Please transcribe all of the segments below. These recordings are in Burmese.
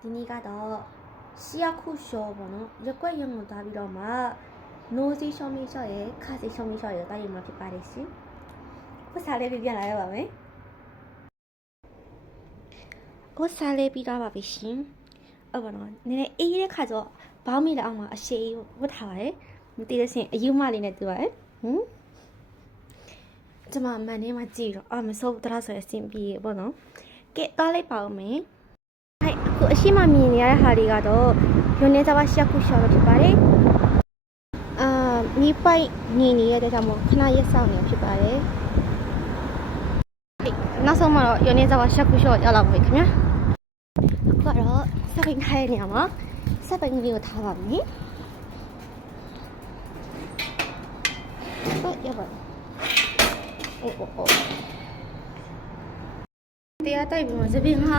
ဒီနေ့ကတော့ရှီယာခုရှောပေါ့နော်ရက်ွက်ရုံကိုသွားပြီးတော့မှနိုးစီရှောင်းမီရှော့ရဲ့ခါစီရှောင်းမီရှော့ရဲ့တားရုံမှာဖြစ်ပါတယ်ရှင်ဝတ်စားလေးပြပြန်လာရပါမယ်ဝတ်စားလေးပြီးသွားပါပြီရှင်အဲ့ပါတော့နည်းနည်းအေးတဲ့ခါကျတော့ဘောင်းမီလည်းအောင်မှာအရှိဝတ်ထားပါတယ်မသိတဲ့စင်အယူမလေးနဲ့တူပါတယ်ဟမ်ကျွန်မမန်နေမှာကြည့်တော့အာမစိုးတလားဆိုရအဆင်ပြေပေါ့နော်ကဲသွားလိုက်ပါဦးမယ်ဟိုက်အ ခုအရှိမမြင်နေရတဲ့ဟာတွေကတော့ယွန်နေဇာဝရှက်ခုရှော်လို့ဖြစ်ပါတယ်။အာမိပိုက်နေနေတဲ့အတွက်ကြောင့်မို့ခဏရက်ဆောင်နေဖြစ်ပါတယ်။ဟိတ်နောက်ဆုံးမှာတော့ယွန်နေဇာဝရှက်ခုရှော်ရောက်လာပါပြီခင်ဗျာ။အခုကတော့စပိန်ခိုင်းနေရမှာစပိန်လေးကိုထားပါမယ်။ဟုတ်ရပါ။အိုးအိုးအိုးတရားတိုက်ပြီးမှသပင်းမှာ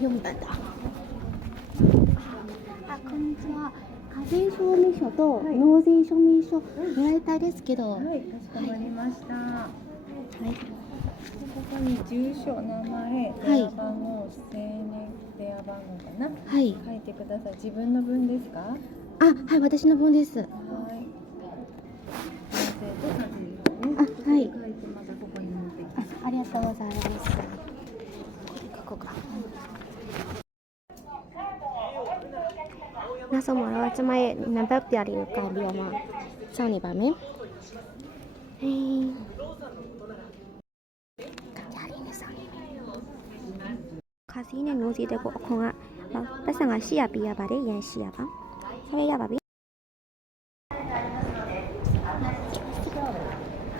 4番だ。あ、こんにちは。風邪証明書とはい納税証明書もらいたいですけど。は。はいい、かしこまりました。でここに住所、名前、い電話番号、生年電話番号かな。はい。書いてください。自分の分ですか？はあ、はい、私の分です。い。 တော့ကျမရဲ့နံပါတ်ပြားလေးကိုကောက်ပြီးတော့မှစောင့်နေပါမယ်။ဟင်းပြားလေးနဲ့စောင့်နေမယ်။ခါစီနဲ့နိုးစီတဲ့ကိုအခွန်ကပတ်စံက800ပေးရပါတယ်ရန်800ပါ။ဆက်ရရပါပြီ။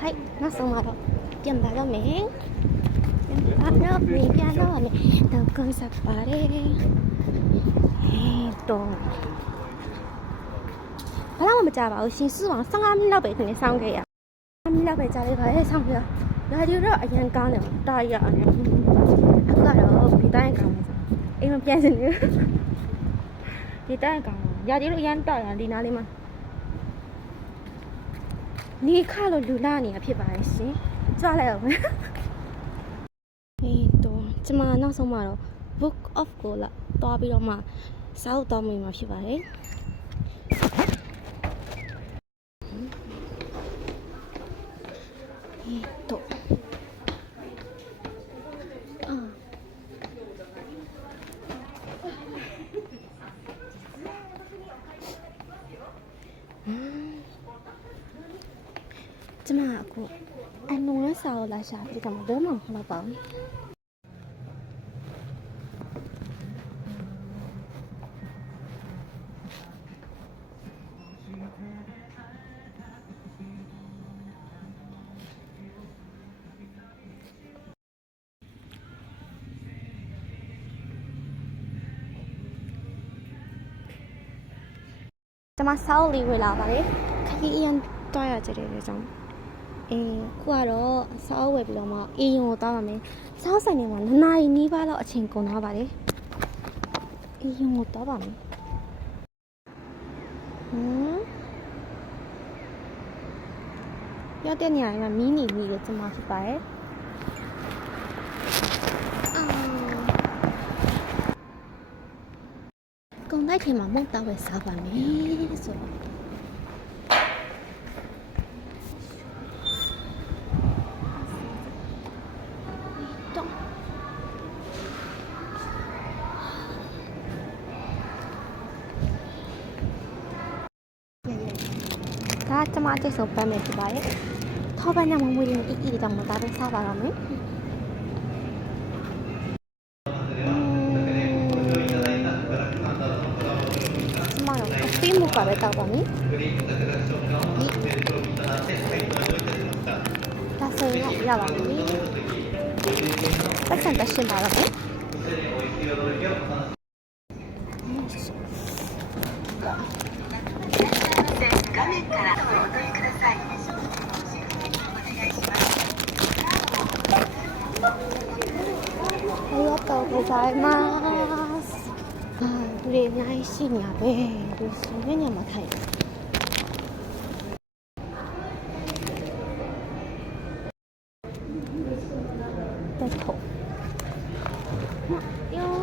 はい、နောက်ဆုံးမှာတော့ပြန်ပါတော့မယ်။ဘာလို့မပြတော့လဲတော့ကွန်ဆက်ပါတယ်ဟဲ့တော့ ဘာလို့မကြပါဘူးရှင်စုအောင်15မိနစ်လောက်ပဲခင်းစောင်းခဲ့ရ15မိနစ်လောက်ပဲကြာလိုက်ပါလေစောင်းပြရာဒီတော့အရန်ကောင်းတယ်တာရရတယ်အခုကတော့ဒီတိုင်းကောင်းတယ်အိမ်မပြန်စနေဒီတိုင်းကောင်းရာဒီတော့အရန်တာရဒီနားလေးမှာနေခါလို့လူလာနေရဖြစ်ပါတယ်ရှင်ကြွလိုက်အောင်えーとကျမနောက်ဆုံးမှာတော့ book off ကိုလာတွားပြီးတော့မှစာအုပ်တောင်းမိမှာဖြစ်ပါတယ် ကျမကအခုအနုံနဲ့စာအုပ်လာရှာပြီးတော့ဘယ်မှမဟုတ်ပါဘူးကျမစောက်လေးဝေလာပါတယ်ခကြီးအရင်တွားရကြတဲ့ကြောင့် အဲခုကတော့စောက်ဝယ်ပြီးတော့မှအေးရုံကိုတောင်းပါမယ်စောက်ဆိုင်နေမှာနှစ်နာရီနီးပါးတော့အချိန်ကုန်သွားပါတယ်အေးရုံကိုတောင်းပါမယ်ဟမ်ရောက်တဲ့နေရာမှာမီးနီမီလို့ကျမဖြစ်ပါတယ်အာကုန်တိုက်ထဲမှာမုတ်တောက်ဝယ်စားပါမယ်ဆိုတော့တော့ ဒါကျမအကျဆုံးပန်းမယ်ဖြစ်ပါရဲ့ထောပန်းညမမွေးလေးအီအီတောင်မသားပဲစားပါတော့မယ်ကျမတော့အဖေးမူကပဲတောက်ပါမယ်ဒါဆိုရင်တော့ရပါပြီပတ်စံတက်ရှင်ပါတော့မယ် ざいます。恋愛深夜で、それにはまたい。よ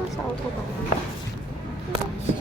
ーし、音が。ないし。